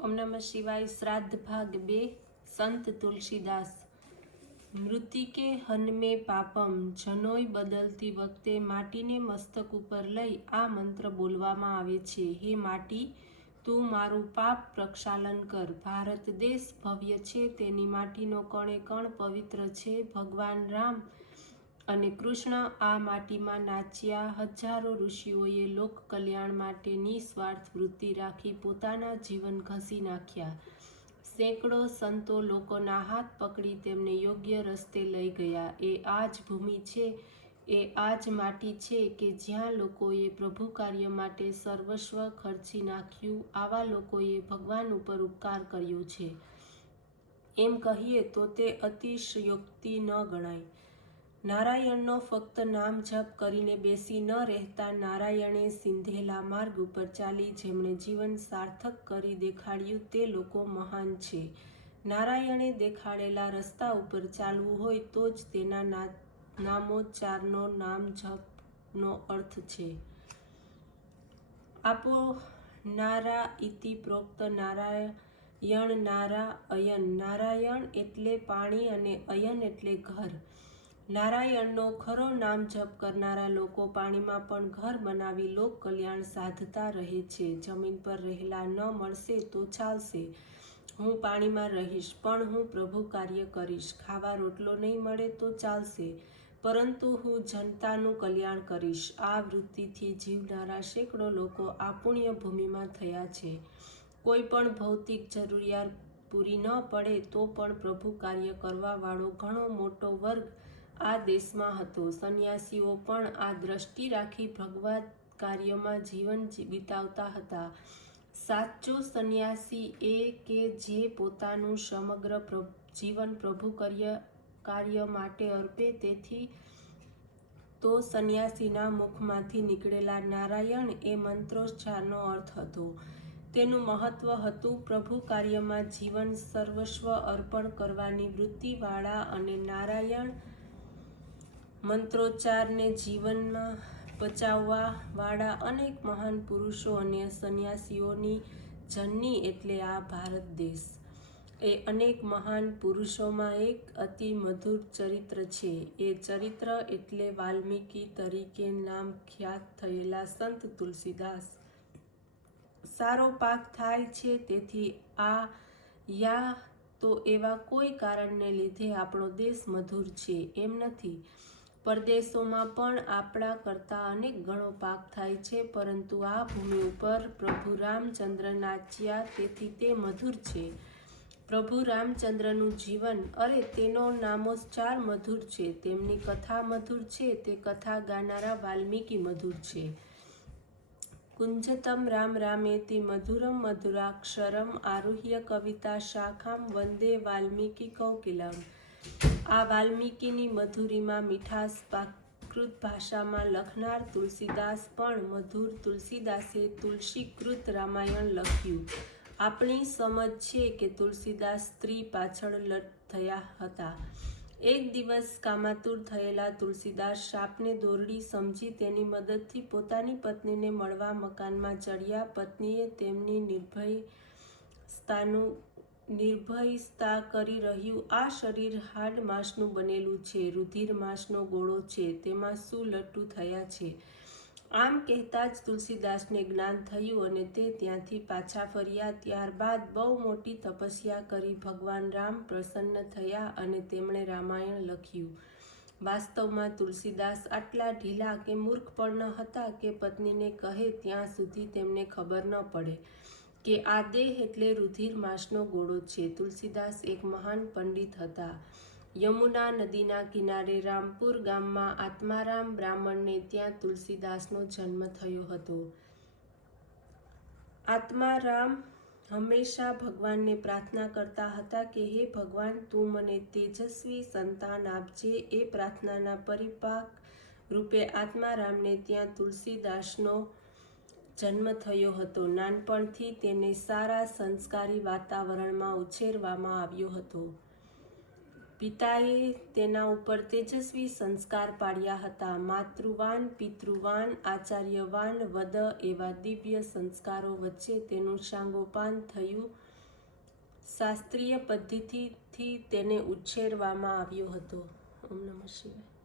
ઓમ નમઃ શિવાય. શ્રાદ્ધ ભાગ 2. સંત તુલસીદાસ. મૃતિકે હનમે પાપમ. જનોય બદલતી વખતે માટીને મસ્તક ઉપર લઈ આ મંત્ર બોલવામાં આવે છે. હે માટી, તું મારું પાપ પ્રક્ષાલન કર. ભારત દેશ ભવ્ય છે, તેની માટીનો કણે કણ પવિત્ર છે. ભગવાન રામ અને કૃષ્ણ આ માટીમાં નાચ્યા. હજારો ઋષિઓએ લોક કલ્યાણ માટે નિસ્વાર્થ વૃત્તિ રાખી પોતાના જીવન ઘસી નાખ્યા. સેંકડો સંતો લોકોના હાથ પકડી તેમને યોગ્ય રસ્તે લઈ ગયા. એ આ જ ભૂમિ છે, એ આ જ માટી છે કે જ્યાં લોકોએ પ્રભુ કાર્ય માટે સર્વસ્વ ખર્ચી નાખ્યું. આવા લોકોએ ભગવાન ઉપર ઉપકાર કર્યો છે એમ કહીએ તો તે અતિશયોક્તિ ન ગણાય. નારાયણનો ફક્ત નામ જપ કરીને બેસી ન રહેતા નારાયણે સિંધેલા માર્ગ ઉપર ચાલી જેમણે જીવન સાર્થક કરી દેખાડ્યું તે લોકો મહાન છે. નારાયણે દેખાડેલા રસ્તા ઉપર ચાલવું હોય તો જ તેના નામોચ્ચારનો નામ જપનો અર્થ છે. આપો નારા ઇતિ પ્રોક્ત. નારાયણ નારા અયન. નારાયણ એટલે પાણી અને અયન એટલે ઘર. નારાયણનો ખરો નામ જપ કરનારા લોકો પાણીમાં પણ ઘર બનાવી લોક કલ્યાણ સાધતા રહે છે. જમીન પર રહેલા ન મળશે તો ચાલશે, હું પાણીમાં રહીશ પણ હું પ્રભુ કાર્ય કરીશ. ખાવા રોટલો નહીં મળે તો ચાલશે, પરંતુ હું જનતાનું કલ્યાણ કરીશ. આ વૃત્તિથી જીવનારા સેંકડો લોકો આ પુણ્ય ભૂમિમાં થયા છે. કોઈ પણ ભૌતિક જરૂરિયાત પૂરી ન પડે તો પણ પ્રભુ કાર્ય કરવા વાળો ઘણો મોટો વર્ગ આ દેશમાં હતો. સંન્યાસીઓ પણ આ દ્રષ્ટિ રાખી ભગવત કાર્યમાં જીવન વિતાવતા હતા. સાચો સંન્યાસી એ કે જે પોતાનું સમગ્ર જીવન પ્રભુ કાર્ય માટે અર્પે. તેથી તો સંન્યાસીના મુખમાંથી નીકળેલા નારાયણ એ મંત્રોચ્ચારનો અર્થ હતો. તેનું મહત્વ હતું પ્રભુ કાર્યમાં જીવન સર્વસ્વ અર્પણ કરવાની વૃત્તિવાળા અને નારાયણ મંત્રોચ્ચારને જીવનમાં પચાવવા વાળા અનેક મહાન પુરુષો અને સંન્યાસીઓની જનની એટલે આ ભારત દેશ. એ અનેક મહાન પુરુષોમાં એક અતિ મધુર ચરિત્ર છે. એ ચરિત્ર એટલે વાલ્મીકી તરીકે નામ ખ્યાત થયેલા સંત તુલસીદાસ. સારો પાક થાય છે તેથી આ યા તો એવા કોઈ કારણને લીધે આપણો દેશ મધુર છે એમ નથી. પરદેશોમાં પણ આપણા કરતાં અનેક ગણો પાક થાય છે, પરંતુ આ ભૂમિ ઉપર પ્રભુ રામચંદ્ર નાચ્યા તેથી તે મધુર છે. પ્રભુ રામચંદ્રનું જીવન, અરે તેનો નામોચ્ચાર મધુર છે. તેમની કથા મધુર છે. તે કથા ગાનારા વાલ્મીકી મધુર છે. કુંજતમ રામ રામેતિ મધુરમ મધુરાક્ષરમ આરુહ્ય કવિતા શાખામ વંદે વાલ્મીકી કૌકિલમ. આ વાલ્મીકીની મધુરીમાં મીઠાશ પ્રાકૃત ભાષામાં લખનાર તુલસીદાસ પણ મધુર. તુલસીદાસે તુલસીકૃત રામાયણ લખ્યું. આપણી સમજ છે કે તુલસીદાસ સ્ત્રી પાછળ લટ થયા હતા. એક દિવસ કામાતુર થયેલા તુલસીદાસ સાપને દોરડી સમજી તેની મદદથી પોતાની પત્નીને મળવા મકાનમાં ચડ્યા. પત્નીએ તેમની નિર્ભયતા કરી રહ્યું. આ શરીર હાડ માંસનું બનેલું છે, રુધિર માંસનો ગોળો છે, તેમાં શું લટ્ટુ થયા છે? આમ કહેતા જ તુલસીદાસને જ્ઞાન થયું અને તે ત્યાંથી પાછા ફર્યા. ત્યારબાદ બહુ મોટી તપસ્યા કરી ભગવાન રામ પ્રસન્ન થયા અને તેમણે રામાયણ લખ્યું. વાસ્તવમાં તુલસીદાસ આટલા ઢીલા કે મૂર્ખ પણ ન હતા કે પત્નીને કહે ત્યાં સુધી તેમને ખબર ન પડે કે આ દેહ એટલે રુધિર માંસનો ગોળો છે. તુલસીદાસ એક મહાન પંડિત હતા. યમુના નદીના કિનારે રામપુર ગામમાં આત્મારામ બ્રાહ્મણને ત્યાં તુલસીદાસનો જન્મ થયો હતો. આત્મારામ હંમેશા ભગવાનને પ્રાર્થના કરતા હતા કે હે ભગવાન, તું મને તેજસ્વી સંતાન આપજે. એ પ્રાર્થનાના પરિપાક રૂપે આત્મારામને ત્યાં તુલસીદાસનો જન્મ થયો હતો. નાનપણથી તેને સારા સંસ્કારી વાતાવરણમાં ઉછેરવામાં આવ્યો હતો. પિતાએ તેના ઉપર તેજસ્વી સંસ્કાર પાડ્યા હતા. માતૃવાન, પિતૃવાન, આચાર્યવાન વદ એવા દિવ્ય સંસ્કારો વચ્ચે તેનું સાંગોપાન થયું. શાસ્ત્રીય પદ્ધતિથી તેને ઉછેરવામાં આવ્યો હતો. ઓમ નમઃ શિવાય.